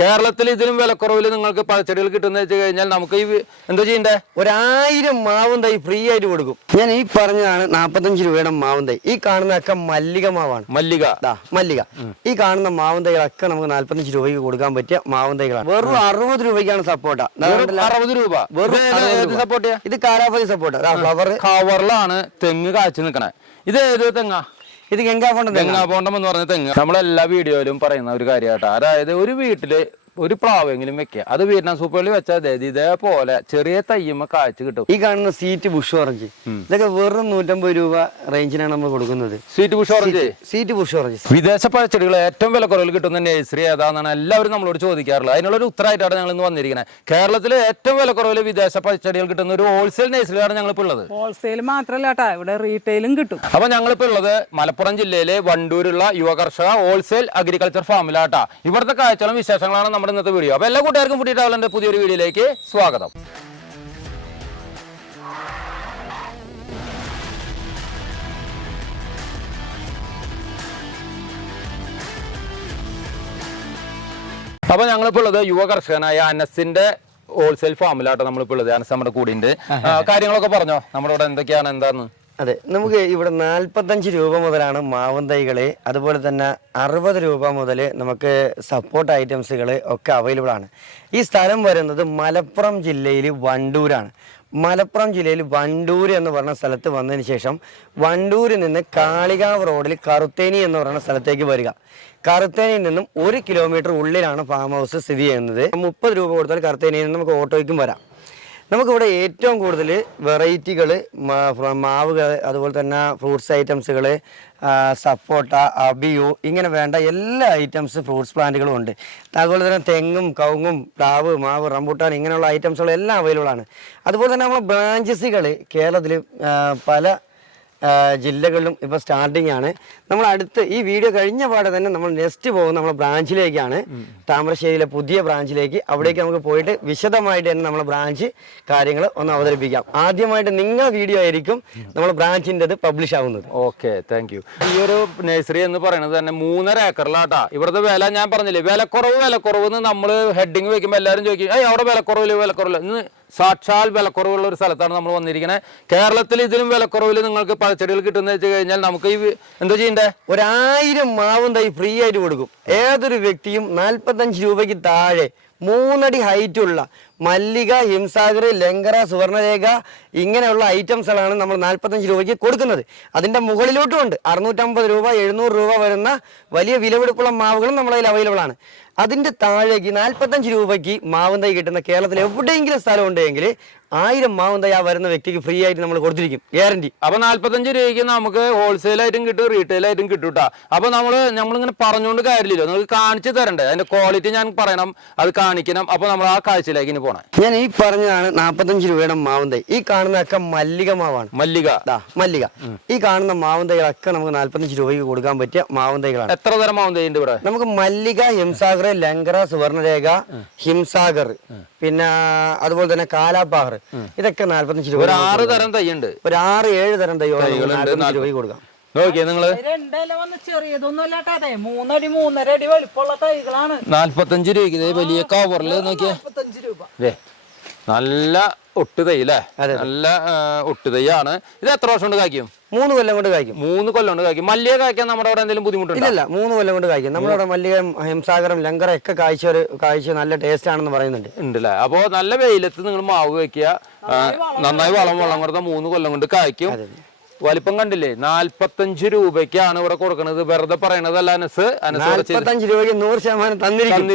കേരളത്തിൽ ഇതിലും വിലക്കുറവിൽ നിങ്ങൾക്ക് പഴച്ചെടികൾ കിട്ടുന്ന വെച്ച് കഴിഞ്ഞാൽ നമുക്ക് ഈ എന്താ ചെയ്യണ്ടേ? ഒരായിരം മാവും തൈ ഫ്രീ ആയിട്ട് കൊടുക്കും. ഞാൻ ഈ പറഞ്ഞതാണ് നാപ്പത്തഞ്ച് രൂപയുടെ മാവും തൈ. ഈ കാണുന്നതൊക്കെ മല്ലിക മാവാണ്. മല്ലിക. മല്ലിക. ഈ കാണുന്ന മാവും തൈകളൊക്കെ നമുക്ക് നാല്പത്തഞ്ച് രൂപയ്ക്ക് കൊടുക്കാൻ പറ്റിയ മാവും തൈകളാണ്. വെറും അറുപത് രൂപയ്ക്കാണ് സപ്പോർട്ട അറുപത് രൂപ. വെറും സപ്പോർട്ട് ഇത് കാലാവധി സപ്പോർട്ട് ഫ്ലവർ കവറിലാണ് തെങ്ങ് കാച്ചു നിൽക്കണേ ഇത് ഏത് തെങ്ങാ? ഇത് ഗംഗാഫോണ്ട തെങ്ങാപോണ്ടം എന്ന് പറഞ്ഞ തെങ്ങ്. നമ്മളെല്ലാ വീഡിയോയിലും പറയുന്ന ഒരു കാര്യമാട്ടോ അതായത് ഒരു വീട്ടിൽ ഒരു പ്ലാവെങ്കിലും വെക്കുക. അത് വീട്ടിന സൂപ്പറിൽ വെച്ചാൽ ഇതേപോലെ ചെറിയ തയ്യുമ്മ കാഴ്ച കിട്ടും. ഈ കാണുന്ന സീറ്റ് ബുഷ് ഓറഞ്ച്. ഇതൊക്കെ വെറും നൂറ്റമ്പത് രൂപ റേഞ്ചിനാണ് നമ്മൾ കൊടുക്കുന്നത്. Sweet bush orange? Sweet bush orange. വിദേശ പഴച്ചെടികൾ ഏറ്റവും വില വിലക്കുറവിൽ കിട്ടുന്ന നേഴ്സറി ഏതാണെന്നാണ് എല്ലാവരും നമ്മളോട് ചോദിക്കാറുള്ളത്. അതിനുള്ള ഒരു ഉത്തരമായിട്ടാണ് ഞങ്ങൾ ഇന്ന് വന്നിരിക്കുന്നത് കേരളത്തിൽ ഏറ്റവും വില വിലക്കുറവിൽ വിദേശ പഴച്ചെടികൾ കിട്ടുന്ന ഒരു ഹോൾസെയിൽ നഴ്സറിയാണ് ഞങ്ങളിപ്പോൾ ഉള്ളത്. ഹോൾസെയിൽ മാത്രല്ല കേട്ടാ. ഇവിടെ റീറ്റെയിലും കിട്ടും. അപ്പൊ ഇപ്പൊ ഉള്ളത് മലപ്പുറം ജില്ലയിലെ വണ്ടൂരുള്ള യുവ കർഷക ഹോൾസെയിൽ അഗ്രികൾച്ചർ ഫാമിലാട്ടാ ഇവിടുത്തെ കാഴ്ചകളും വിശേഷങ്ങളാണ് നമ്മുടെ ഇന്നത്തെ വീഡിയോ അപ്പൊ എല്ലാ കൂട്ടുകാർക്കും ഫുഡി ട്രാവലിന്റെ പുതിയൊരു വീഡിയോയിലേക്ക് സ്വാഗതം. അപ്പൊ ഞങ്ങളിപ്പോ ഉള്ളത് യുവ കർഷകനായ അനസിന്റെ ഹോൾസെയിൽ ഫാമിലാട്ടോ നമ്മളിപ്പോ ഉള്ളത്. അനസ് നമ്മുടെ കൂടിയുണ്ട്. കാര്യങ്ങളൊക്കെ പറഞ്ഞോ? നമ്മുടെ ഇവിടെ എന്തൊക്കെയാണ് എന്താന്ന്? അതെ നമുക്ക് ഇവിടെ നാൽപ്പത്തഞ്ച് രൂപ മുതലാണ് മാവും തൈകൾ അതുപോലെ തന്നെ അറുപത് രൂപ മുതൽ നമുക്ക് സപ്പോർട്ട് ഐറ്റംസുകൾ ഒക്കെ അവൈലബിൾ ആണ്. ഈ സ്ഥലം വരുന്നത് മലപ്പുറം ജില്ലയിൽ വണ്ടൂരാണ്. മലപ്പുറം ജില്ലയിൽ വണ്ടൂർ എന്ന് പറഞ്ഞ സ്ഥലത്ത് വന്നതിന് ശേഷം വണ്ടൂരിൽ നിന്ന് കാളികാവ് റോഡിൽ കറുത്തേനി എന്ന് പറയുന്ന സ്ഥലത്തേക്ക് വരിക. കറുത്തേനിയിൽ നിന്നും ഒരു കിലോമീറ്റർ ഉള്ളിലാണ് ഫാം ഹൗസ് സ്ഥിതി ചെയ്യുന്നത്. മുപ്പത് രൂപ കൊടുത്താൽ കറുത്തേനിയിൽ നിന്ന് നമുക്ക് ഓട്ടോയ്ക്കും വരാം. നമുക്കിവിടെ ഏറ്റവും കൂടുതൽ വെറൈറ്റികൾ മാവ് അതുപോലെ തന്നെ ഫ്രൂട്ട്സ് ഐറ്റംസുകൾ സപ്പോട്ട അബിയു ഇങ്ങനെ വേണ്ട എല്ലാ ഐറ്റംസ് ഫ്രൂട്ട്സ് പ്ലാന്റുകളും ഉണ്ട്. അതുപോലെ തന്നെ തെങ്ങും കവുങ്ങും പ്ലാവ് മാവ് റംബൂട്ടാൻ ഇങ്ങനെയുള്ള ഐറ്റംസുകളെല്ലാം അവൈലബിൾ ആണ് അതുപോലെ തന്നെ നമ്മൾ ബ്രാഞ്ചസുകൾ കേരളത്തിൽ പല ജില്ലകളിലും ഇപ്പോൾ സ്റ്റാർട്ടിംഗ് ആണ്. നമ്മൾ അടുത്ത് ഈ വീഡിയോ കഴിഞ്ഞ പാടെ തന്നെ നമ്മൾ നെക്സ്റ്റ് പോകുന്ന നമ്മുടെ ബ്രാഞ്ചിലേക്കാണ് താമരശ്ശേരിയിലെ പുതിയ ബ്രാഞ്ചിലേക്ക് അവിടേക്ക് നമുക്ക് പോയിട്ട് വിശദമായിട്ട് തന്നെ നമ്മുടെ ബ്രാഞ്ച് കാര്യങ്ങൾ ഒന്ന് അവതരിപ്പിക്കാം. ആദ്യമായിട്ട് നിങ്ങളുടെ വീഡിയോ ആയിരിക്കും നമ്മുടെ ബ്രാഞ്ചിന്റെത് പബ്ലിഷ് ആവുന്നത്. ഓക്കെ താങ്ക് യു ഈ ഒരു നഴ്സറി എന്ന് പറയുന്നത് തന്നെ മൂന്നര ഏക്കറിലാട്ടാ. ഇവിടുത്തെ വില ഞാൻ പറഞ്ഞില്ലേ വിലക്കുറവ് വിലക്കുറവ് നമ്മൾ ഹെഡിങ് വെക്കുമ്പോൾ എല്ലാവരും ചോദിക്കും ഏയ് അവിടെ വിലക്കുറവില്ല വിലക്കുറവില്ല? ഇന്ന് സാക്ഷാൽ വിലക്കുറവുള്ള ഒരു സ്ഥലത്താണ് നമ്മൾ വന്നിരിക്കുന്നത് കേരളത്തിൽ ഇതിലും വിലക്കുറവിൽ നിങ്ങൾക്ക് പഴച്ചെടികൾ കിട്ടുന്ന വെച്ച് കഴിഞ്ഞാൽ നമുക്ക് ഈ എന്താ ചെയ്യണ്ടേ? ഒരായിരം മാവും തൈ ഫ്രീ ആയിട്ട് കൊടുക്കും. ഏതൊരു വ്യക്തിയും നാൽപ്പത്തഞ്ച് രൂപയ്ക്ക് താഴെ മൂന്നടി ഹൈറ്റ് ഉള്ള മല്ലിക ഹിംസാഗർ ലങ്കറ സുവർണരേഖ ഇങ്ങനെയുള്ള ഐറ്റംസുകളാണ് നമ്മൾ നാൽപ്പത്തഞ്ച് രൂപയ്ക്ക് കൊടുക്കുന്നത്. അതിന്റെ മുകളിലോട്ടും ഉണ്ട് അറുന്നൂറ്റമ്പത് രൂപ എഴുന്നൂറ് രൂപ വരുന്ന വലിയ വിലപിടിപ്പുള്ള മാവുകളും നമ്മളതിൽ അവൈലബിൾ ആണ്. അതിന്റെ താഴേക്ക് നാൽപ്പത്തഞ്ച് രൂപയ്ക്ക് മാവും തൈ കിട്ടുന്ന കേരളത്തിൽ എവിടെയെങ്കിലും സ്ഥലം ഉണ്ടെങ്കിൽ ആയിരം മാവും തയ്യാ വരുന്ന വ്യക്തിക്ക് ഫ്രീ ആയിട്ട് നമ്മൾ കൊടുത്തിരിക്കും. ഗ്യാരണ്ടി അപ്പൊ നാല്പത്തഞ്ച് രൂപയ്ക്ക് നമുക്ക് ഹോൾസെയിൽ ആയിട്ടും കിട്ടും റീറ്റെയിൽ ആയിട്ടും കിട്ടും കേട്ടോ അപ്പൊ നമ്മൾ നമ്മളിങ്ങനെ പറഞ്ഞുകൊണ്ട് കാര്യമില്ലല്ലോ. നിങ്ങൾക്ക് കാണിച്ചു തരണ്ടേ? അതിന്റെ ക്വാളിറ്റി ഞാൻ പറയണം അത് കാണിക്കണം. അപ്പൊ നമ്മൾ ആ കാഴ്ചയിലേക്ക് ഇനി പോണേ. ഞാൻ ഈ പറഞ്ഞതാണ് നാൽപ്പത്തഞ്ച് രൂപയുടെ മാവും തൈ ഈ കാണുന്നതൊക്കെ മല്ലിക മാവാണ്. മല്ലിക. മല്ലിക. ഈ കാണുന്ന മാവും തൈകളൊക്കെ നമുക്ക് നാല്പത്തഞ്ച് രൂപയ്ക്ക് കൊടുക്കാൻ പറ്റിയ മാവും തൈകളാണ് എത്ര തരം മാവുന്ന ഉണ്ട് ഇവിടെ? നമുക്ക് മല്ലിക ഹിംസാഗർ ലങ്കറ സുവർണരേഖ ഹിംസാഗർ. പിന്നെ അതുപോലെ തന്നെ കാലാപ്പാഹർ ഇതൊക്കെ നാല്പത്തഞ്ച് രൂപ ഒരു ആറ് തരം തൈയുണ്ട്. ഒരു ആറ് ഏഴ് തരം തൈയോളം രൂപ രൂപയ്ക്ക് കൊടുക്കാം. നോക്കിയേ നിങ്ങൾ. മൂന്നടി മൂന്നര അടി വലിപ്പമുള്ള തൈകളാണ്. നാല്പത്തഞ്ച് രൂപയ്ക്ക് വലിയ കവറിൽ നോക്കിയേ. മുപ്പത്തഞ്ച് രൂപ. ദേ നല്ല ഒട്ട് തൈ അല്ലേ നല്ല ഒട്ടുതൈ ആണ് ഇത് എത്ര വർഷം കൊണ്ട് കായ്ക്കും? മൂന്ന് കൊല്ലം കൊണ്ട് കായ്ക്കും. മൂന്ന് കൊല്ലം കൊണ്ട് കായ്ക്കും. മല്ലിക കായ്ക്കാൻ നമ്മുടെ അവിടെ എന്തെങ്കിലും ബുദ്ധിമുട്ടുണ്ട്? ഇല്ല മൂന്ന് കൊല്ലം കൊണ്ട് കായ്ക്കും. നമ്മുടെ അവിടെ മല്ലിക ഹിംസാഗരം ലങ്കറ ഒക്കെ കായ്ച്ച ഒരു കായ്ച്ച നല്ല ടേസ്റ്റ് ആണെന്ന് പറയുന്നുണ്ട്. ഉണ്ടല്ലേ? അപ്പോ നല്ല വെയിലത്ത് നിങ്ങൾ മാവ് വെക്കുക. നന്നായി വളം വളം കൊടുത്താൽ മൂന്ന് കൊല്ലം കൊണ്ട് കായ്ക്കും. വലിപ്പം കണ്ടില്ലേ? നാല്പത്തഞ്ച് രൂപയ്ക്കാണ് ഇവിടെ കൊടുക്കുന്നത് വെറുതെ പറയണതല്ല അനസ്. അനസ് രൂപയ്ക്ക് നൂറ് ശതമാനം തന്നിരിക്കും.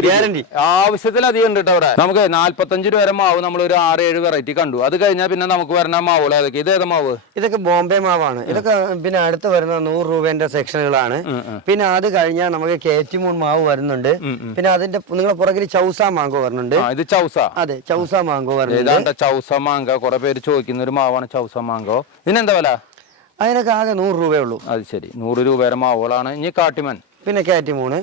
ആവശ്യത്തിലധികം ഉണ്ട് കേട്ടോ അവിടെ നമുക്ക് നാല്പത്തഞ്ച് രൂപ വരെ മാവ് നമ്മൾ ഒരു ആറ് ഏഴ് വെറൈറ്റി കണ്ടു. അത് കഴിഞ്ഞാൽ പിന്നെ നമുക്ക് വരുന്ന മാവുകൾ ഏതൊക്കെ? ഇത് ഏതാ മാവ്? ഇതൊക്കെ ബോംബെ മാവാണ്. ഇതൊക്കെ പിന്നെ അടുത്ത് വരുന്ന നൂറ് രൂപേന്റെ സെക്ഷനുകളാണ്. പിന്നെ അത് കഴിഞ്ഞാൽ നമുക്ക് കേറ്റിമൂൺ മാവ് വരുന്നുണ്ട്. പിന്നെ അതിന്റെ നിങ്ങളെ പുറകിൽ ചൗസ മാങ്കോ വരുന്നുണ്ട്. ഇത് ചൗസ. അതെ ചൗസ മാങ്കോ വരുന്നുണ്ട്. ചൗസ മാങ്ക കുറെ പേര് ചോദിക്കുന്ന ഒരു മാവാണ് ചൗസ മാങ്കോ ഇതിനെന്താ വില? അതിനൊക്കെ ആകെ നൂറ് രൂപയേ ഉള്ളൂ. അത് ശരി. നൂറ് രൂപ വരെ മാവുകളാണ് ഇനി കാട്ടിമൻ. പിന്നെ കാറ്റിമൂണ്.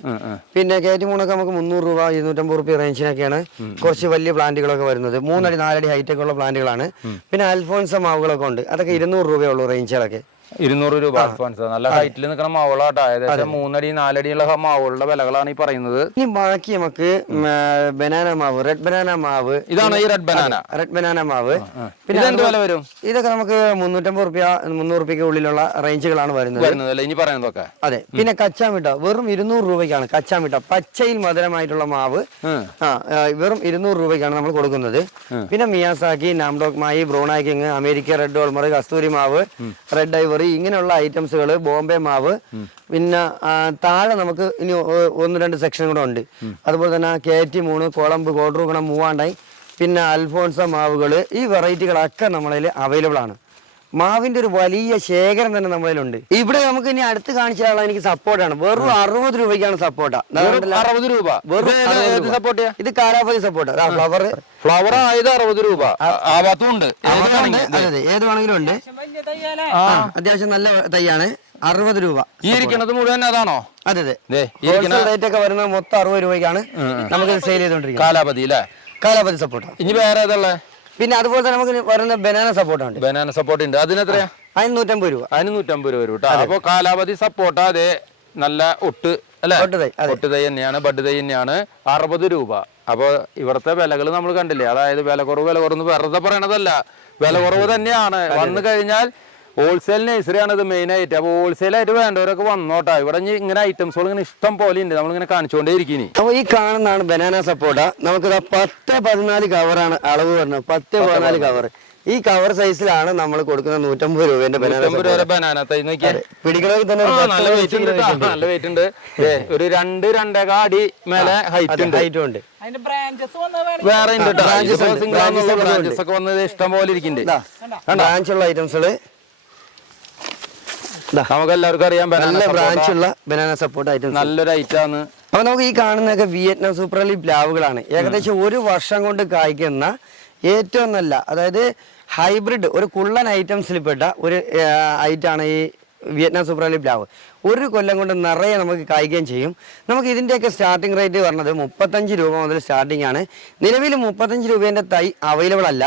പിന്നെ കാറ്റിമൂണൊക്കെ നമുക്ക് മുന്നൂറ് രൂപ ഇരുന്നൂറ്റമ്പത് റുപ്യ റേഞ്ചിനൊക്കെയാണ് കുറച്ച് വലിയ പ്ലാന്റുകളൊക്കെ വരുന്നത്. മൂന്നടി നാലടി ഹൈറ്റൊക്കെ ഉള്ള പ്ലാന്റുകളാണ്. പിന്നെ അൽഫോൺസ മാവുകളൊക്കെ ഉണ്ട്. അതൊക്കെ ഇരുന്നൂറ് രൂപയുള്ളൂ റേഞ്ചുകളൊക്കെ ഇരുന്നൂറ് രൂപ അഡ്വാൻസ് നല്ല ഹൈറ്റിൽ നിൽക്കുന്ന മാവുകളാട്ടോ ഏകദേശം മൂന്നടി നാലടിയുള്ള മാവുകളുടെ വിലകളാണ് ഈ പറയുന്നത്. ഈ ബാക്കി നമുക്ക് ബനാന മാവ് റെഡ് ബനാന മാവ്. ഇതാണ് ഈ റെഡ് ബനാന റെഡ് ബനാന മാവ്. പിന്നെ എന്ത് വില വരും? ഇതൊക്കെ നമുക്ക് മുന്നൂറ്റമ്പത് റുപ്യ മുന്നൂറ് റുപ്യക്ക് ഉള്ളിലുള്ള റേഞ്ചുകളാണ് വരുന്നത്. ഇനി പറയുന്നതൊക്കെ. അതെ. പിന്നെ കച്ചാമിട്ട വെറും ഇരുന്നൂറ് രൂപയ്ക്കാണ് കച്ചാമിട്ട പച്ചയിൽ മധുരമായിട്ടുള്ള മാവ്. വെറും ഇരുന്നൂറ് രൂപയ്ക്കാണ് നമ്മൾ കൊടുക്കുന്നത്. പിന്നെ മിയാസാക്കി നാംഡോക് മായി ബ്രോണാക്കിങ് അമേരിക്ക റെഡ് ഓൾമർ കസ്തൂരി മാവ് റെഡ് ഐവറി ഇങ്ങനെയുള്ള ഐറ്റംസുകൾ ബോംബെ മാവ് പിന്നെ താഴെ നമുക്ക് ഇനി ഒന്ന് രണ്ട് സെക്ഷൻ കൂടെ ഉണ്ട്. അതുപോലെ തന്നെ കെ ടി മൂന്ന് കൊളമ്പ് കോട്ടറുകുണം മൂവാണ്ടായി. പിന്നെ അൽഫോൺസ മാവുകൾ ഈ വെറൈറ്റികളൊക്കെ നമ്മളതിൽ അവൈലബിൾ ആണ് മാവിന്റെ ഒരു വലിയ ശേഖരം തന്നെ നമ്മളിലുണ്ട് ഇവിടെ നമുക്ക് ഇനി അടുത്ത് കാണിച്ചാലുള്ള എനിക്ക് സപ്പോർട്ടാണ് വെറും അറുപത് രൂപയ്ക്കാണ് സപ്പോർട്ടാ അറുപത് രൂപ. വെറും ഏത്- ഏത് സപ്പോർട്ട് ഇത് കാലാപതി സപ്പോർട്ട് ഫ്ലവർ ഫ്ലവർ ആയത് അറുപത് രൂപ. ആവാത്തും ഉണ്ട്. ഏത് ഏത് വേണമെങ്കിലും ഉണ്ട്. അത്യാവശ്യം നല്ല തൈയാണ്. അറുപത് രൂപ ഈ ഇരിക്കണത് മുഴുവൻ അതാണോ? അതെ അതെ. റേറ്റ് ഒക്കെ വരുന്നത് മൊത്തം അറുപത് രൂപയ്ക്കാണ്. നമുക്ക് സെയിൽ ചെയ്തോണ്ടിരിക്കുന്നത് കാലാപതി അല്ലേ കാലാപതി സപ്പോർട്ടാണ് ഇനി വേറെ ഏതുള്ള പിന്നെ അതുപോലെ തന്നെ നമുക്ക് വരുന്ന ബനാന സപ്പോർട്ട് ഉണ്ട്. ബനാന സപ്പോർട്ട് ഉണ്ട്. അതിനെത്രയാ അതിന് നൂറ്റമ്പത് രൂപ. അതിന് നൂറ്റമ്പത് രൂപ വരും കേട്ടോ അപ്പൊ കാലാവധി സപ്പോർട്ട് അതെ നല്ല ഒട്ട് അല്ലെ? ഒട്ട് തൈ, ഒട്ട് തൈ തന്നെയാണ് ബഡ് തൈ തന്നെയാണ്. അറുപത് രൂപ. അപ്പൊ ഇവിടുത്തെ വിലകൾ നമ്മൾ കണ്ടില്ലേ? അതായത് വില കുറവ് വില കുറവ് വെറുതെ പറയണതല്ല. വില കുറവ് തന്നെയാണ് വന്നു കഴിഞ്ഞാൽ ഹോൾസെയിൽ നഴ്സറിയാണ് ഇത് മെയിൻ ആയിട്ട്. അപ്പോൾ ഹോൾസെയിൽ ആയിട്ട് വേണ്ടവരൊക്കെ വന്നോട്ടാ. ഇവിടെ ഇങ്ങനെ ഐറ്റംസുകൾ ഇങ്ങനെ ഇഷ്ടം പോലെ ഉണ്ട്. നമ്മളിങ്ങനെ കാണിച്ചുകൊണ്ടേ ഇരിക്കുന്നു അപ്പോൾ ഈ കാണുന്നതാണ് ബനാന സപ്പോർട്ട നമുക്ക് പത്ത് പതിനാല് കവറാണ് അളവ് പറഞ്ഞത് പത്ത് പതിനാല് കവർ ഈ കവർ സൈസിലാണ് നമ്മൾ കൊടുക്കുന്ന നൂറ്റമ്പത് രൂപേന്റെ നൂറ്റമ്പത് രൂപ ബനാന തൈ പിടിക്കണമെങ്കിൽ തന്നെ ഒരു നല്ല വെയിറ്റ് ഉണ്ട് നല്ല വെയിറ്റ് ഉണ്ട്. ദേ, ഒരു രണ്ട് രണ്ടേകാ അടി മേലെ ഹൈറ്റ് ഉണ്ട്. ഹൈറ്റ് ഉണ്ട്. അതിന്റെ ബ്രാഞ്ചസ് വന്ന് വേണമെങ്കിൽ വേറെ ഉണ്ട് branches ഒക്കെ വന്നത് ഇഷ്ടം പോലെ ഇരിക്കുന്നുണ്ട്. ബ്രാഞ്ചുള്ള ഐറ്റംസുകൾ നമുക്ക് എല്ലാവർക്കും അറിയാം നല്ല ബ്രാഞ്ച് ഉള്ള ബനാന സപ്പോർട്ട് ഐറ്റംസ് നല്ലൊരു ഐറ്റം ആണ്. അപ്പൊ നമുക്ക് ഈ കാണുന്നതൊക്കെ വിയറ്റ്നാം സൂപ്പർ ലീഗ് പ്ലാവുകളാണ് ഏകദേശം ഒരു വർഷം കൊണ്ട് കായ്ക്കുന്ന ഏറ്റവും നല്ല അതായത് ഹൈബ്രിഡ് ഒരു കുള്ളൻ ഐറ്റംസിൽപ്പെട്ട ഒരു ഐറ്റാണ് ഈ വിയറ്റ്നാം സൂപ്പർ ലീഗ് പ്ലാവ് ഒരു കൊല്ലം കൊണ്ട് നിറയെ നമുക്ക് കായ്ക്കുകയും ചെയ്യും. നമുക്ക് ഇതിന്റെയൊക്കെ സ്റ്റാർട്ടിംഗ് റേറ്റ് പറഞ്ഞത് മുപ്പത്തഞ്ച് രൂപ മുതൽ സ്റ്റാർട്ടിംഗ് ആണ്. നിലവിൽ മുപ്പത്തഞ്ച് രൂപേന്റെ തൈ അവൈലബിൾ അല്ല.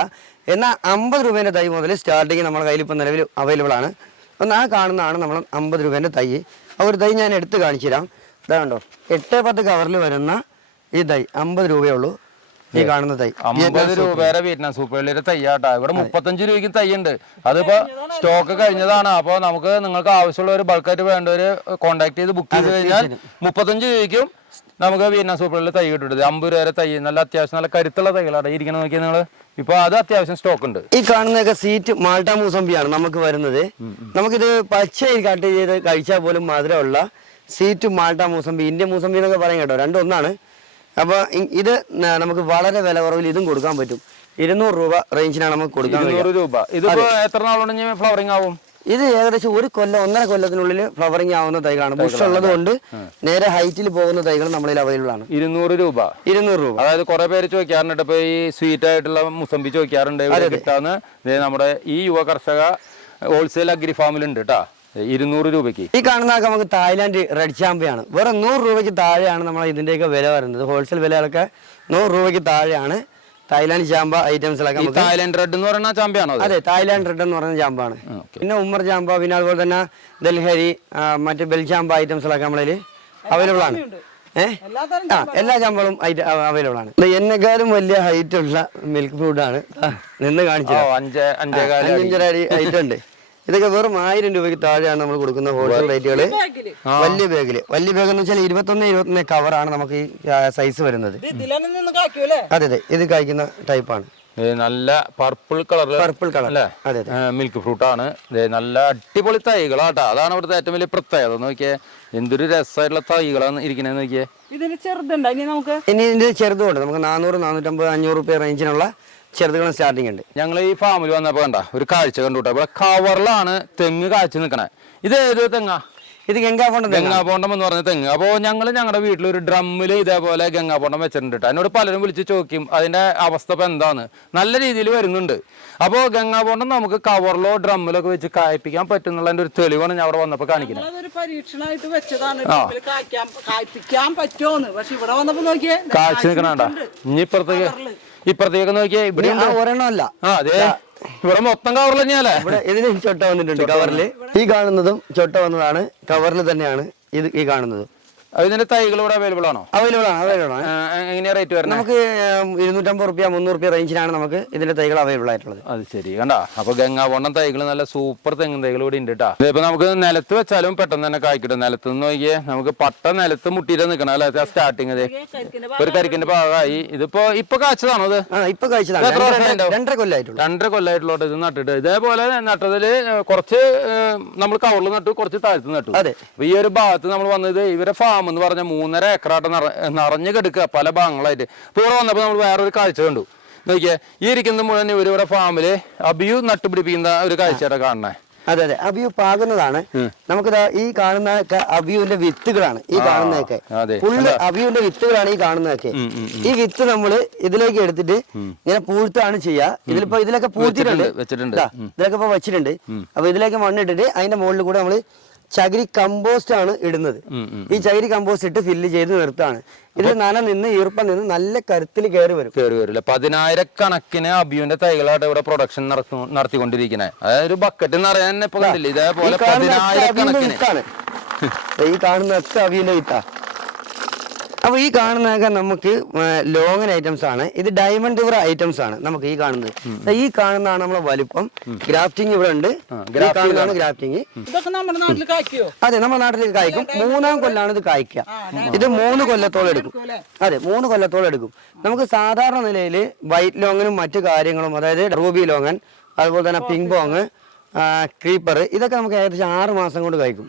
എന്നാൽ അമ്പത് രൂപേന്റെ തൈ മുതൽ സ്റ്റാർട്ടിംഗ് നമ്മുടെ കയ്യിൽ ഇപ്പം നിലവിൽ അവൈലബിൾ ആണ്. ഒന്ന് ആ കാണുന്നതാണ് നമ്മൾ അമ്പത് രൂപേന്റെ തൈ. ആ ഒരു തൈ ഞാൻ എടുത്ത് കാണിച്ചു തരാം ഇതാ കണ്ടോ? എട്ട് പത്ത് കവറിൽ വരുന്ന ഈ തൈ അമ്പത് രൂപയേ ഉള്ളൂ ഈ കാണുന്ന തൈ. അമ്പത് രൂപയുടെ വിയറ്റ്നാം സൂപ്പർ വെള്ളിയുടെ തയ്യാട്ടാ. ഇവിടെ മുപ്പത്തഞ്ച് രൂപയ്ക്ക് തയ്യുണ്ട് അതിപ്പോ സ്റ്റോക്ക് കഴിഞ്ഞതാണ്. അപ്പോൾ നമുക്ക് നിങ്ങൾക്ക് ആവശ്യമുള്ള ഒരു ബൾക്കായിട്ട് വേണ്ടവര് കോൺടാക്ട് ചെയ്ത് ബുക്ക് ചെയ്ത് കഴിഞ്ഞാൽ മുപ്പത്തഞ്ച് രൂപയ്ക്കും നമുക്ക് വിയറ്റ്നാം സൂപ്പർ തൈ കിട്ടും. അമ്പത് രൂപ തൈ. നല്ല അത്യാവശ്യം നല്ല കരുത്തുള്ള തൈകളാണ്. ഇരിക്കണം നോക്കിയാൽ നിങ്ങൾ ഇപ്പൊ അത് അത്യാവശ്യം സ്റ്റോക്ക് ഉണ്ട്. ഈ കാണുന്നൊക്കെ സീറ്റ് മാൾട്ട മൂസമ്പിയാണ് നമുക്ക് വരുന്നത്. നമുക്കിത് പച്ചയിൽ കട്ട് ചെയ്ത് കഴിച്ചാൽ പോലും മധുരമുള്ള sweet malta mosambi India mosambi എന്നൊക്കെ പറയും കേട്ടോ. രണ്ടൊന്നാണ്. ഒന്നാണ് അപ്പോൾ ഇത് നമുക്ക് വളരെ വില കുറവിൽ ഇതും കൊടുക്കാൻ പറ്റും. ഇരുന്നൂറ് രൂപ റേഞ്ചിനാണ് നമുക്ക് കൊടുക്കാൻ രൂപ. ഇതിപ്പോ എത്ര നാളുകൊണ്ട് ഫ്ലവറിങ് ആവും? ഇത് ഏകദേശം ഒരു കൊല്ലം ഒന്നര കൊല്ലത്തിനുള്ളിൽ ഫ്ലവറിങ് ആവുന്ന തൈകളാണ്. ബുഷ് ഉള്ളത് കൊണ്ട് നേരെ ഹൈറ്റിൽ പോകുന്ന തൈകൾ നമ്മളിൽ അവൈലബിൾ ആണ്. ഇരുന്നൂറ് രൂപ. ഇരുന്നൂറ് രൂപ. അതായത് കുറെ പേര് ചോദിക്കാറുണ്ട് ഇപ്പൊ ഈ സ്വീറ്റ് ആയിട്ടുള്ള മുസംബി ചോദിക്കാറുണ്ട് കിട്ടാന്ന്. നമ്മുടെ ഈ യുവ കർഷക ഹോൾസെയിൽ അഗ്രി ഫാമിലുണ്ട് കേട്ടാ ഇരുന്നൂറ് രൂപയ്ക്ക്. ഈ കാണുന്നതൊക്കെ നമുക്ക് തായ്ലാന്റ് റെഡ് ചാമ്പയാണ് വെറും നൂറ് രൂപയ്ക്ക് താഴെയാണ് നമ്മൾ ഇതിന്റെയൊക്കെ വില വരുന്നത്. ഹോൾസെയിൽ വിലകളൊക്കെ നൂറ് രൂപയ്ക്ക് താഴെയാണ്. തായ്ലാന്റ് ചാമ്പ ഐറ്റംസിലൊക്കെ തായ്ലാന്റ് തായ്ലൻഡ് റെഡ് എന്ന് പറയുന്ന ചാമ്പ്യാണോ അതെ? തായ്ലാന്റ് റെഡ് എന്ന് പറയുന്ന ചാമ്പാണ് പിന്നെ ഉമ്മർ ചാമ്പ പിന്നെ അതുപോലെ തന്നെ ഡൽഹരി മറ്റു മറ്റ് ബെൽ ഐറ്റംസ് ഐറ്റംസിലൊക്കെ നമ്മളിൽ അവൈലബിൾ ആണ്. ഏഹ് ആ എല്ലാ ചാമ്പകളും അവൈലബിൾ ആണ്. എന്നെക്കാളും വലിയ ഹൈറ്റ് ഉള്ള മിൽക്ക് ഫുഡാണ് നിന്ന് കാണിച്ചു ഓ അഞ്ച് അഞ്ചേകാൽ അടി. അഞ്ചര അടി. ഹൈറ്റ് ഉണ്ട്. ഇതൊക്കെ വെറും ആയിരം രൂപയ്ക്ക് താഴെയാണ് നമ്മൾ കൊടുക്കുന്ന ഹോൾസെയിൽ റേറ്റുകൾ വലിയ ബാഗിൽ വലിയ ബാഗ് എന്ന് വെച്ചാൽ ഇരുപത്തൊന്ന് ഇരുപത്തൊന്ന് കവറാണ് നമുക്ക് ഈ സൈസ് വരുന്നത്. അതെ അതെ. ഇത് കഴിക്കുന്ന ടൈപ്പാണ് നല്ല പർപ്പിൾ കളർ പർപ്പിൾ കളർ അല്ലേ? അതെ അതെ. മിൽക്ക് ഫ്രൂട്ട് ആണ്. ദേ നല്ല അടിപൊളി തൈകളാട്ടോ. അതാണ് ഇവിടുത്തെ ഏറ്റവും വലിയ പ്രത്യേകത. നോക്കിയേ. എന്തൊരു രസമായിട്ടുള്ള തൈകളാണ് ഇരിക്കണേന്ന് നോക്കിയേ. ഇതിന് ചെറുതുണ്ട്? ഇനി നമുക്ക് ഇനി ഇതിന്റെ ചെറുതുണ്ട് നമുക്ക് നാനൂറ് നാനൂറ്റമ്പത് അഞ്ഞൂറ് റുപ്യ റേഞ്ചിനുള്ള ചെറുതുകളും സ്റ്റാർട്ടിംഗ് ഉണ്ട്. ഞങ്ങൾ ഈ ഫാമിൽ വന്നപ്പോൾ കണ്ട ഒരു കാഴ്ച കണ്ടുട്ടോ ഇവിടെ കവറിലാണ് തെങ്ങ് കാഴ്ച നിൽക്കണേ. ഇത് ഏത് തെങ്ങാ? ഇത് ഗംഗാപോണ്ടം ഗംഗാപോണ്ടം എന്ന് പറഞ്ഞ തെങ്ങ്. അപ്പോൾ ഞങ്ങൾ ഞങ്ങളുടെ വീട്ടിൽ ഒരു ഡ്രമ്മിൽ ഇതേപോലെ ഗംഗാപോണ്ടം വെച്ചിട്ടുണ്ട് ട്ടോ. എന്നോട് പലരും വിളിച്ച് ചോദിക്കും അതിന്റെ അവസ്ഥ ഇപ്പൊ എന്താണ്? നല്ല രീതിയിൽ വരുന്നുണ്ട്. അപ്പോൾ ഗംഗാപോണ്ടം നമുക്ക് കവറിലോ ഡ്രമ്മിലോ ഒക്കെ വെച്ച് കായ്പ്പിക്കാൻ പറ്റുന്നുള്ളതിന്റെ ഒരു തെളിവാണ് ഞാൻ അവിടെ വന്നപ്പോൾ കാണിക്കുന്നത് പരീക്ഷണമായിട്ട് വെച്ചതാണ് പക്ഷെ ഇവിടെ വന്നപ്പോൾ നോക്കിയേ കാഴ്ച നിൽക്കണ ഇനി ഇപ്പുറത്തേക്ക് ഇപ്പുറത്തേക്ക് നോക്കിയേ ഇവിടെ ആ ഒരെണ്ണമല്ല ആ അതെ. ഇവിടെ മൊത്തം കവറിൽ തന്നെയല്ലേ? ഇവിടെ ഇതിന് ചൊട്ട വന്നിട്ടുണ്ട് കവറിൽ ഈ കാണുന്നതും ചൊട്ട വന്നതാണ്. കവറിൽ തന്നെയാണ് ഇത് ഈ കാണുന്നത്. ഇതിന്റെ തൈകൾ ഇവിടെ അവൈലബിൾ ആണോ? അവൈലബിൾ ആണ് അവൈലബിൾ ആണ്. എങ്ങനെയാണ് എങ്ങനെയാ റേറ്റ് വരുന്നത് നമുക്ക് ഇരുന്നൂറ്റമ്പത് റുപ്യ മുന്നൂറ് റുപ്യ റേഞ്ചിലാണ് നമുക്ക് ഇതിന്റെ തൈകൾ അവൈലബിൾ ആയിട്ടുള്ളത്. അത് ശരി കണ്ടാ? അപ്പൊ ഗംഗാവണ്ണം തൈകൾ നല്ല സൂപ്പർ തെങ്ങും തൈകൾ ഇവിടെ ഉണ്ട് കേട്ടോ ഇപ്പൊ നമുക്ക് നിലത്ത് വെച്ചാലും പെട്ടെന്ന് തന്നെ കായ്ക്കട്ടെ. നിലത്ത് നിന്ന് നോക്കിയേ നമുക്ക് പട്ട നിലത്ത് മുട്ടിയിട്ട് നിൽക്കണം അല്ലെ? സ്റ്റാർട്ടിങ് ഇത്. ഒരു കരിക്കിന്റെ ഭാഗമായി. ഇതിപ്പോ ഇപ്പൊ കാച്ചതാണോ ഇത്? ആ ഇപ്പൊ കാഴ്ചതാണ് രണ്ടര- കൊല്ലായിട്ടുള്ളൂ. രണ്ടര കൊല്ലായിട്ടുള്ള ഇത് നട്ടിട്ട്. ഇതേപോലെ നട്ടതിൽ കുറച്ച് നമ്മൾ കവറിൽ നട്ടു കുറച്ച് താഴ്ത്ത് നട്ടു. അതെ. ഈ ഒരു ഭാഗത്ത് നമ്മൾ വന്നത് ഇവരെ ഫാം എന്ന് പറഞ്ഞാൽ മൂന്നര ഏക്കറായിട്ട് നിറ നിറഞ്ഞു കിടക്കുക പല ഭാഗങ്ങളായിട്ട്. ഇപ്പോൾ ഇവിടെ വന്നപ്പോൾ നമ്മൾ വേറൊരു കാഴ്ച കണ്ടു. നോക്കിയേ ഈ ഇരിക്കുന്ന മുഴുവൻ ഇവരിവിടെ ഫാമിൽ അബിയു നട്ടുപിടിപ്പിക്കുന്ന ഒരു കാഴ്ചയുടെ കാണണേ അതെ അതെ. അബിയു പാകുന്നതാണ്. നമുക്ക് ഈ കാണുന്ന അബിയുവിന്റെ വിത്തുകളാണ് ഈ കാണുന്നതൊക്കെ. ഫുള്ള് അബിയുവിന്റെ വിത്തുകളാണ് ഈ കാണുന്നതൊക്കെ. ഈ വിത്ത് നമ്മൾ ഇതിലേക്ക് എടുത്തിട്ട് ഇങ്ങനെ പൂഴ്ത്താണ് ചെയ്യുക ഇതിലിപ്പോ ഇതിലൊക്കെ പൂഴ്ത്തിട്ടുണ്ട് ഇതിലൊക്കെ ഇപ്പൊ വെച്ചിട്ടുണ്ട്. അപ്പൊ ഇതിലേക്ക് മണ്ണിട്ടിട്ട് അതിന്റെ മുകളിൽ കൂടെ നമ്മൾ ചകിരി കമ്പോസ്റ്റ് ആണ് ഇടുന്നത്. ഈ ചകിരി കമ്പോസ്റ്റ് ഇട്ട് ഫില്ല് ചെയ്ത് നിർത്താണ് ഇത് നന നിന്ന് ഈർപ്പം നിന്ന് നല്ല കരുത്തിൽ കയറി വരും. കയറി വരില്ല. പതിനായിരക്കണക്കിന് അബിയുന്റെ തൈകളായിട്ട് ഇവിടെ പ്രൊഡക്ഷൻ നടത്തു നടത്തിക്കൊണ്ടിരിക്കുന്നത് അതായത് ഒരു ബക്കറ്റ് നിറയാൻ തന്നെ ഇപ്പൊ കണ്ടില്ല? ഇതേപോലെ പതിനായിരക്കണക്കിന്. വിത്താണ് ഈ കാണുന്ന ഒക്കെ അവിയലിന്റെ വിത്താ അപ്പൊ ഈ കാണുന്നതൊക്കെ നമുക്ക് ലോങ്ങൻ ഐറ്റംസ് ആണ്. ഇത് ഡയമണ്ട് ഇവർ ഐറ്റംസ് ആണ് നമുക്ക് ഈ കാണുന്നത്. ഈ കാണുന്നതാണ് നമ്മളെ വലിപ്പം. ഗ്രാഫ്റ്റിംഗ് ഇവിടെ ഉണ്ട്. കാണുന്നതാണ് ഗ്രാഫ്റ്റിംഗ് അതെ നമ്മുടെ നാട്ടിലേക്ക് കായ്ക്കും. മൂന്നാം കൊല്ലാണ് ഇത് കായ്ക്കുക. ഇത് മൂന്ന് കൊല്ലത്തോളം എടുക്കും. അതെ മൂന്ന് കൊല്ലത്തോളം എടുക്കും. നമുക്ക് സാധാരണ നിലയിൽ വൈറ്റ് ലോങ്ങനും മറ്റു കാര്യങ്ങളും അതായത് റൂബി ലോങ്ങൻ അതുപോലെ തന്നെ പിങ്ക് പോങ് ക്രീപ്പർ ഇതൊക്കെ നമുക്ക് ഏകദേശം ആറ് മാസം കൊണ്ട് കഴിക്കും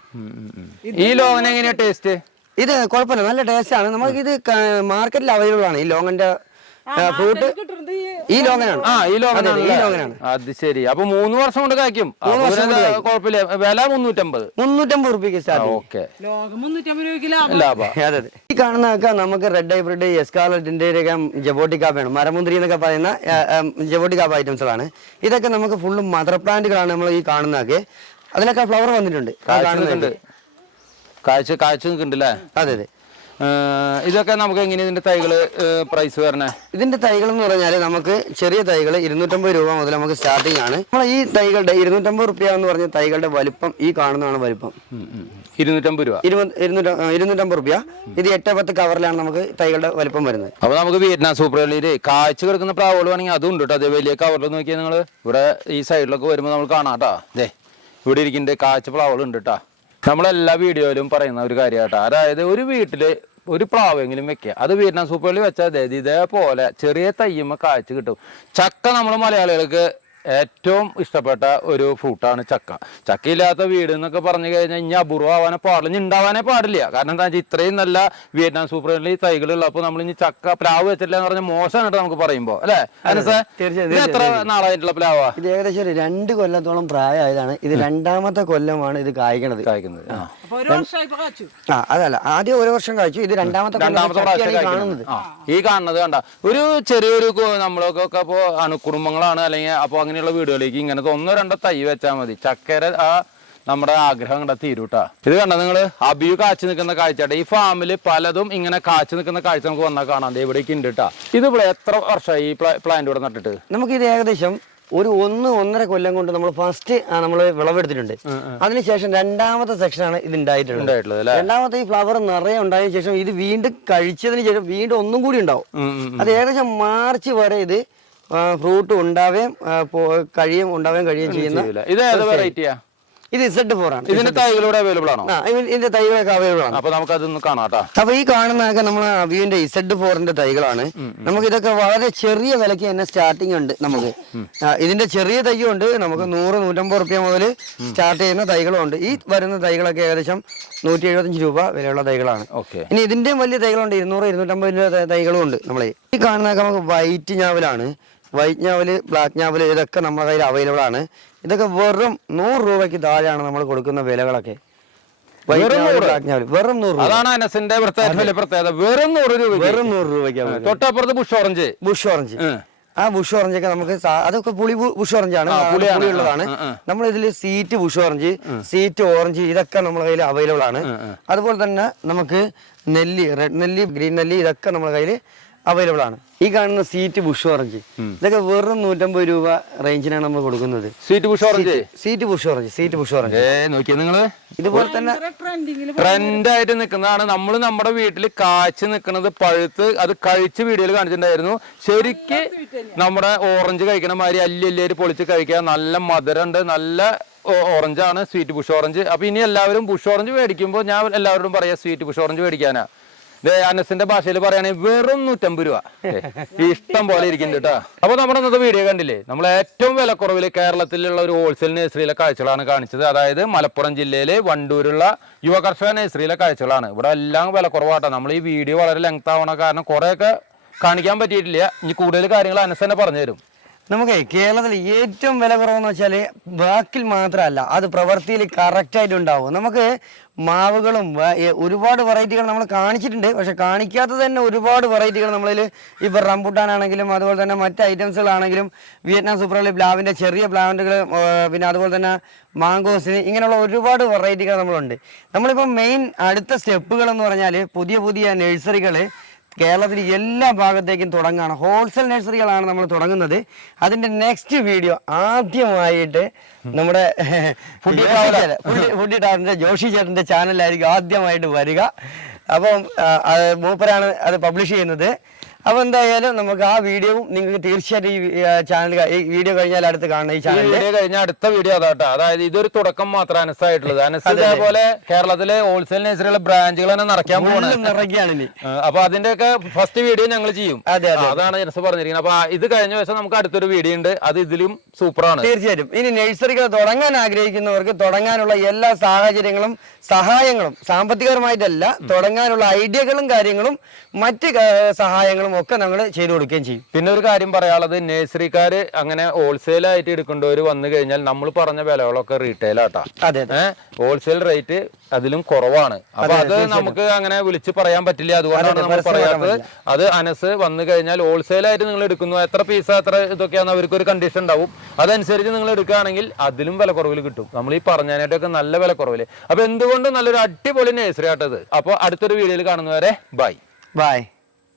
ഈ ലോകന് എങ്ങനെയാ ടേസ്റ്റ് ഇത് കുഴപ്പമില്ല. നല്ല ടേസ്റ്റ് ആണ്. നമുക്ക് ഇത് മാർക്കറ്റിൽ അവൈലബിൾ ആണ്. ഈ ലോങ്ങന്റെ ഫ്രൂട്ട് ഈ ലോങ്ങനാണ്. ആ ഈ ലോങ്ങനാണ്. ഈ ലോങ്ങനാണ്. അത് ശരി. അപ്പൊ മൂന്ന് വർഷം കൊണ്ട് കായ്ക്കും കുഴപ്പമില്ല. വില മുന്നൂറ്റമ്പത്. മുന്നൂറ്റമ്പത് റുപ്യക്ക് സ്റ്റാർട്ട് ഓക്കെ. അതെ അതെ. ഈ കാണുന്നതൊക്കെ നമുക്ക് റെഡ് ഹൈബ്രിഡ് എസ്കാലറ്റിന്റെ ഒക്കെ ജബോട്ടി കാപ്പയാണ് മരമുന്തിരി എന്നൊക്കെ പറയുന്ന ജബോട്ടി കാപ്പ് ഐറ്റംസുകളാണ് ഇതൊക്കെ നമുക്ക് ഫുള്ള് മദർ പ്ലാന്റുകളാണ് നമ്മൾ ഈ കാണുന്നതൊക്കെ. അതിലൊക്കെ ഫ്ലവർ വന്നിട്ടുണ്ട്. ആ കാഴ്ച കാഴ്ച കാഴ്ച നിൽക്കുന്നുണ്ട് അല്ലേ അതെ. അതെ ഇതൊക്കെ നമുക്ക് എങ്ങനെ ഇതിന്റെ തൈകൾ പ്രൈസ് വരണേ? ഇതിന്റെ തൈകൾ എന്ന് പറഞ്ഞാൽ നമുക്ക് ചെറിയ തൈകൾ ഇരുന്നൂറ്റമ്പത് രൂപ മുതൽ നമുക്ക് സ്റ്റാർട്ടിംഗ് ആണ്. നമ്മൾ ഈ തൈകളുടെ ഇരുന്നൂറ്റമ്പത് റുപ്യ എന്ന് പറഞ്ഞ തൈകളുടെ വലിപ്പം ഈ കാണുന്നതാണ് വലിപ്പം. ഇരുന്നൂറ്റമ്പത് രൂപ? ഇരുന്നൂറ്റമ്പത് റുപ്യ. ഇത് എട്ട് പത്ത് കവറിലാണ് നമുക്ക് തൈകളുടെ വലിപ്പം വരുന്നത്. അപ്പൊ നമുക്ക് വിയറ്റ്നാം സൂപ്പർ വലിയ കാഴ്ച കിടക്കുന്ന പ്രാവുകൾ വേണമെങ്കിൽ അതും ഉണ്ട് കേട്ടോ. അതേ വലിയ കവറിൽ നോക്കിയാൽ നിങ്ങൾ ഇവിടെ ഈ സൈഡിലൊക്കെ വരുമ്പോൾ നമ്മൾ കാണാം കേട്ടോ. അതെ ഇവിടെ ഇരിക്കുന്നുണ്ട് കാഴ്ച പ്ലാവുകൾ ഉണ്ട് കേട്ടോ. നമ്മളെല്ലാ വീഡിയോയിലും പറയുന്ന ഒരു കാര്യം കേട്ടോ അതായത് ഒരു വീട്ടിൽ ഒരു പ്ലാവെങ്കിലും വെക്കുക. അത് വിയറ്റ്നാം വെള്ളി വെച്ചാൽ ഇതേപോലെ ചെറിയ തയ്യുമ്മ കാഴ്ച കിട്ടും. ചക്ക നമ്മൾ മലയാളികൾക്ക് ഏറ്റവും ഇഷ്ടപ്പെട്ട ഒരു ഫ്രൂട്ടാണ് ചക്ക. ചക്കയില്ലാത്ത വീട് എന്നൊക്കെ പറഞ്ഞു കഴിഞ്ഞാൽ ഇനി അപൂർവമാവാനേ പാടില്ല. ഇനി ഉണ്ടാവാനേ പാടില്ല. കാരണം എന്താ വെച്ചാൽ ഇത്രയും നല്ല വിയറ്റ്നാം സൂപ്പർ ഈ തൈകളുള്ളപ്പോൾ നമ്മൾ ഇനി ചക്ക പ്ലാവ് വെച്ചിട്ടില്ല എന്ന് പറഞ്ഞാൽ മോശമാണ് കേട്ടോ നമുക്ക് പറയുമ്പോൾ അല്ലേ? അനസേ തീർച്ചയായും, ഇത് എത്ര നാളായിട്ടുള്ള പ്ലാവാ? ഇത് ഏകദേശം ഒരു രണ്ട് കൊല്ലത്തോളം പ്രായമായതാണ്. ഇത് രണ്ടാമത്തെ കൊല്ലമാണ് ഇത് കായ്ക്കണത്. കായ്ക്കുന്നത്. ആ. അതല്ല. ആദ്യം ഒരു വർഷം കഴിച്ചു ഇത് രണ്ടാമത്തെ കാണുന്നത്. ഈ കാണുന്നത് കണ്ട. ഒരു ചെറിയൊരു നമ്മളൊക്കെ അപ്പോൾ അണുകുടുംബങ്ങളാണ് അല്ലെങ്കിൽ അപ്പോൾ അങ്ങനെയുള്ള വീടുകളിലേക്ക് ഇങ്ങനത്തെ ഒന്നോ രണ്ടോ തൈ വെച്ചാൽ മതി. ചക്കര ആ നമ്മുടെ ആഗ്രഹം കണ്ട തീരൂട്ടാ ഇത് കണ്ട നിങ്ങൾ അബിയു കാച്ചു നിൽക്കുന്ന കാഴ്ചട്ടെ ഈ ഫാമിൽ പലതും ഇങ്ങനെ കാച്ചു നിൽക്കുന്ന കാഴ്ച നമുക്ക് വന്നാൽ കാണാം. ദേ ഇവിടേക്ക് ഉണ്ട് കേട്ടാ ഇത് ഇവിടെ എത്ര വർഷമായി ഈ പ്ലാന്റ് ഇവിടെ നട്ടിട്ട്? നമുക്ക് ഇത് ഏകദേശം ഒരു ഒന്ന് ഒന്നര കൊല്ലം കൊണ്ട് നമ്മൾ ഫസ്റ്റ് നമ്മൾ വിളവെടുത്തിട്ടുണ്ട്. അതിനുശേഷം രണ്ടാമത്തെ സെക്ഷനാണ് ഇത് ഉണ്ടായിട്ടുള്ളത് രണ്ടാമത്തെ ഈ ഫ്ലവർ നിറയെ ഉണ്ടായതിനു ശേഷം ഇത് വീണ്ടും കഴിച്ചതിന് ശേഷം വീണ്ടും ഒന്നും കൂടി ഉണ്ടാവും. അത് ഏകദേശം മാർച്ച് വരെ ഇത് ഫ്രൂട്ട് ഉണ്ടാവുകയും കഴിയും ഉണ്ടാവുകയും കഴിയുകയും ചെയ്യുന്ന. ഇത് ഏത് വെറൈറ്റിയാ ഇത് ഇസഡ് ഫോർ ആണ്. ഇതിന്റെ തൈകളിവിടെ അവൈലബിൾ ആണോ? ഇതിന്റെ തൈകളൊക്കെ അവൈലബിൾ ആണ്. അപ്പൊ നമുക്ക് അതൊന്ന് കാണാം അപ്പൊ ഈ കാണുന്നതൊക്കെ നമ്മൾ അവിയുടെ ഇസഡ് ഫോറിന്റെ തൈകളാണ്. നമുക്ക് ഇതൊക്കെ വളരെ ചെറിയ വിലയ്ക്ക് തന്നെ സ്റ്റാർട്ടിംഗ് ഉണ്ട് നമുക്ക്. ഇതിന്റെ ചെറിയ തൈയും ഉണ്ട് നമുക്ക് നൂറ് നൂറ്റമ്പത് റുപ്യ മുതൽ സ്റ്റാർട്ട് ചെയ്യുന്ന തൈകളും ഉണ്ട് ഈ വരുന്ന തൈകളൊക്കെ ഏകദേശം നൂറ്റി എഴുപത്തഞ്ച് രൂപ വിലയുള്ള തൈകളാണ്. ഓക്കെ. ഇനി ഇതിന്റെയും വലിയ തൈകളുണ്ട്. ഇരുന്നൂറ് ഇരുന്നൂറ്റമ്പത് രൂപ തൈകളും ഉണ്ട് നമ്മളെ. ഈ കാണുന്നതൊക്കെ നമുക്ക് വൈറ്റ് ഞാവലാണ്. വൈറ്റ് ഞാവൽ ബ്ലാക്ക് ഞാവൽ ഇതൊക്കെ നമ്മുടെ കയ്യിൽ അവൈലബിൾ ആണ്. ഇതൊക്കെ വെറും നൂറ് രൂപയ്ക്ക് താഴെയാണ് നമ്മൾ കൊടുക്കുന്ന വിലകളൊക്കെ. വെറും നൂറ്? അതാണ് അനസിന്റെ പ്രത്യേകത. വെറും നൂറ് രൂപ വെറും നൂറ് രൂപയ്ക്കാണ് തൊട്ടപ്പുറത്ത് ബുഷ് ഓറഞ്ച് ബുഷ് ഓറഞ്ച് ആ. ബുഷ് ഓറഞ്ച് ഒക്കെ നമുക്ക് അതൊക്കെ പുളി ബുഷ് ഓറഞ്ച് ആണ്. പുളിയുള്ളതാണ്. നമ്മൾ ഇതിൽ sweet bush orange sweet orange ഇതൊക്കെ നമ്മുടെ കയ്യിൽ അവൈലബിൾ ആണ്. അതുപോലെ തന്നെ നമുക്ക് നെല്ലി റെഡ് നെല്ലി ഗ്രീൻ നെല്ലി ഇതൊക്കെ നമ്മുടെ കയ്യിൽ അവൈലബിൾ ആണ്. ഈ കാണുന്ന സീറ്റ് ബുഷ് ഓറഞ്ച് ഇതൊക്കെ വെറും നൂറ്റമ്പത് രൂപ റേഞ്ചിനാണ് നമ്മൾ കൊടുക്കുന്നത്. Sweet bush orange sweet bush orange sweet bush orange നോക്കിയത് നോക്കിയ നിങ്ങൾ? ഇതുപോലെ തന്നെ ട്രെൻഡ് ആയിട്ട് നിൽക്കുന്നതാണ് നമ്മൾ നമ്മുടെ വീട്ടിൽ കാച്ചു നിൽക്കുന്നത് പഴുത്ത് അത് കഴിച്ച് വീഡിയോയിൽ കാണിച്ചിട്ടുണ്ടായിരുന്നു. ശരിക്ക് നമ്മുടെ ഓറഞ്ച് കഴിക്കണ മാതിരി അല്ലി അല്ലേര് പൊളിച്ച് കഴിക്കുക നല്ല മധുരമുണ്ട് നല്ല ഓറഞ്ചാണ് സ്വീറ്റ് ബുഷ് ഓറഞ്ച് അപ്പൊ ഇനി എല്ലാവരും ബുഷ് ഓറഞ്ച് മേടിക്കുമ്പോൾ ഞാൻ എല്ലാവരോടും പറയാം സ്വീറ്റ് ബുഷ് ഓറഞ്ച് മേടിക്കാനാ. അനസിന്റെ ഭാഷയിൽ പറയുകയാണെങ്കിൽ വെറും നൂറ്റമ്പത് രൂപ. ഇഷ്ടം പോലെ ഇരിക്കുന്നുണ്ട് കേട്ടോ. അപ്പൊ നമ്മുടെ ഇന്നത്തെ വീഡിയോ കണ്ടില്ലേ? നമ്മൾ ഏറ്റവും വിലക്കുറവിൽ കേരളത്തിലുള്ള ഒരു ഹോൾസെയിൽ നഴ്സറിയിലെ കാഴ്ചകളാണ് കാണിച്ചത്. അതായത് മലപ്പുറം ജില്ലയിലെ വണ്ടൂരുള്ള യുവ കർഷക നഴ്സറിയിലെ കാഴ്ചകളാണ്. ഇവിടെ എല്ലാം വിലക്കുറവാട്ടോ. നമ്മൾ ഈ വീഡിയോ വളരെ ലെങ്ത് ആവണ കാരണം കുറെയൊക്കെ കാണിക്കാൻ പറ്റിയിട്ടില്ല. ഇനി കൂടുതൽ കാര്യങ്ങൾ അനസ് തന്നെ പറഞ്ഞു തരും നമുക്ക് കേരളത്തിൽ ഏറ്റവും വില കുറവെന്ന് വെച്ചാൽ വാക്കിൽ മാത്രമല്ല അത് പ്രവൃത്തിയിൽ കറക്റ്റായിട്ട് ഉണ്ടാവും. നമുക്ക് മാവുകളും ഒരുപാട് വെറൈറ്റികൾ നമ്മൾ കാണിച്ചിട്ടുണ്ട്. പക്ഷെ കാണിക്കാത്തത് തന്നെ ഒരുപാട് വെറൈറ്റികൾ നമ്മളിൽ ഇപ്പോൾ റംബുട്ടാനാണെങ്കിലും അതുപോലെ തന്നെ മറ്റ് ഐറ്റംസുകളാണെങ്കിലും വിയറ്റ്നാം സൂപ്പർ ലീഗ് പ്ലാവിന്റെ ചെറിയ പ്ലാവന്റുകൾ പിന്നെ അതുപോലെ തന്നെ മാങ്കോസിന് ഇങ്ങനെയുള്ള ഒരുപാട് വെറൈറ്റികൾ നമ്മളുണ്ട്. നമ്മളിപ്പോൾ മെയിൻ അടുത്ത സ്റ്റെപ്പുകൾ എന്ന് പറഞ്ഞാൽ പുതിയ പുതിയ നഴ്സറികൾ കേരളത്തിൽ എല്ലാ ഭാഗത്തേക്കും തുടങ്ങുകയാണ് ഹോൾസെയിൽ നഴ്സറികളാണ് നമ്മൾ തുടങ്ങുന്നത്. അതിന്റെ നെക്സ്റ്റ് വീഡിയോ ആദ്യമായിട്ട് നമ്മുടെ ഫുഡി ഫുഡി ടാറിന്റെ ജോഷി ചേട്ടന്റെ ചാനലായിരിക്കും ആദ്യമായിട്ട് വരിക. അപ്പം മൂപ്പരാണ് അത് പബ്ലിഷ് ചെയ്യുന്നത്. അപ്പോൾ എന്തായാലും നമുക്ക് ആ വീഡിയോവും നിങ്ങൾക്ക് തീർച്ചയായിട്ടും ഈ ചാനൽ ഈ വീഡിയോ കഴിഞ്ഞാൽ അടുത്ത് കാണുന്ന ഈ ചാനൽ വീഡിയോ കഴിഞ്ഞാൽ അടുത്ത വീഡിയോ അതാട്ടോ. അതായത് ഇതൊരു തുടക്കം മാത്രം അനസ്സായിട്ടുള്ളത് അനസ് ഇതേപോലെ കേരളത്തിലെ ഹോൾസെയിൽ നേഴ്സറിയിലെ ബ്രാഞ്ചുകൾ തന്നെ നിറയ്ക്കാൻ പോകുന്നത് അപ്പൊ അതിന്റെ അപ്പൊ അതിന്റെയൊക്കെ ഫസ്റ്റ് വീഡിയോ ഞങ്ങൾ ചെയ്യും. അതെ, അതെ. അതാണ് ജനസ് പറഞ്ഞിരിക്കുന്നത്. അപ്പൊ ഇത് കഴിഞ്ഞ ദിവസം നമുക്ക് അടുത്തൊരു വീഡിയോ ഉണ്ട്. അത് ഇതിലും സൂപ്പറാണ് തീർച്ചയായിട്ടും. ഇനി നഴ്സറികൾ തുടങ്ങാൻ ആഗ്രഹിക്കുന്നവർക്ക് തുടങ്ങാനുള്ള എല്ലാ സാഹചര്യങ്ങളും സഹായങ്ങളും സാമ്പത്തികപരമായിട്ടല്ല തുടങ്ങാനുള്ള ഐഡിയകളും കാര്യങ്ങളും മറ്റ് സഹായങ്ങളും ഒക്കെ നമ്മൾ ചെയ്തു കൊടുക്കുകയും ചെയ്യും. പിന്നെ ഒരു കാര്യം പറയാനുള്ളത് നേഴ്സറിക്കാർ അങ്ങനെ ഹോൾസെയിൽ ആയിട്ട് എടുക്കേണ്ടവർ വന്നു കഴിഞ്ഞാൽ നമ്മൾ പറഞ്ഞ വിലകളൊക്കെ റീറ്റെയിൽ ആട്ടാ. അതെ ഹോൾസെയിൽ റേറ്റ് അതിലും കുറവാണ്. അപ്പൊ അത് നമുക്ക് അങ്ങനെ വിളിച്ച് പറയാൻ പറ്റില്ല. അതുകൊണ്ടാണ് നമ്മൾ പറയാത്തത്. അത് അനസ് വന്നു കഴിഞ്ഞാൽ ഹോൾസെയിൽ ആയിട്ട് നിങ്ങൾ എടുക്കുന്നു. എത്ര പീസ എത്ര ഇതൊക്കെയാണ് അവർക്ക് ഒരു കണ്ടീഷൻ ഉണ്ടാവും. അതനുസരിച്ച് നിങ്ങൾ എടുക്കുകയാണെങ്കിൽ അതിലും വില കുറവിൽ കിട്ടും. നമ്മൾ ഈ പറഞ്ഞതിനായിട്ടൊക്കെ നല്ല വില കുറവിൽ അപ്പൊ എന്തുകൊണ്ടും നല്ലൊരു അടിപൊളി നേഴ്സറി ആട്ടത്? അപ്പൊ അടുത്തൊരു വീഡിയോയിൽ കാണുന്നവരെ ബൈ ബായ്